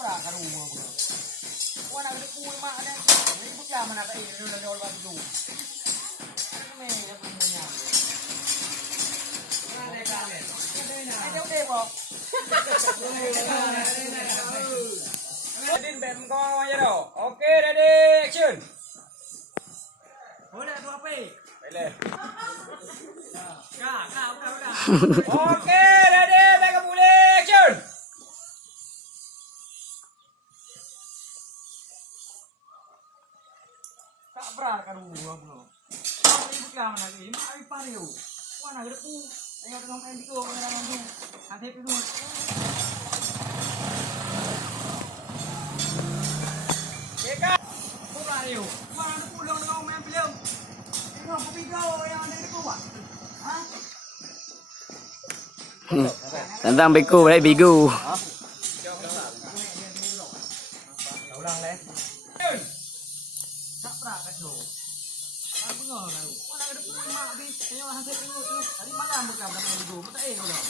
pernah kan rumah pun. Wah nak kena kuih mak ada. Ini bukan mana tak ini udah jual batu. Ini meh punya. Ada kan? Ada udah kok. Adin bem kau aja dah. Okey, ready action. Boleh tu apa? Boleh. Kak, udah. Okey, ready, back boleh action. Tak berat kan rumah bro. Ini bukan lagi, ini air pariu. Wah nak depu. Tengok tengok main itu, orang langsung. Nanti itu. Kekak. Pariu. Mana depu dong main film. Tengok kopi kau yang ada depu ah. Hah? Tentang biku đấy bigu. Ulang leh. Tak pernah kan lo. Aku ngor kan. Mana ada punya mak habis. Tengok hasil tengok tu. Tadi malam bukan dapat itu. Betul eh kau dah.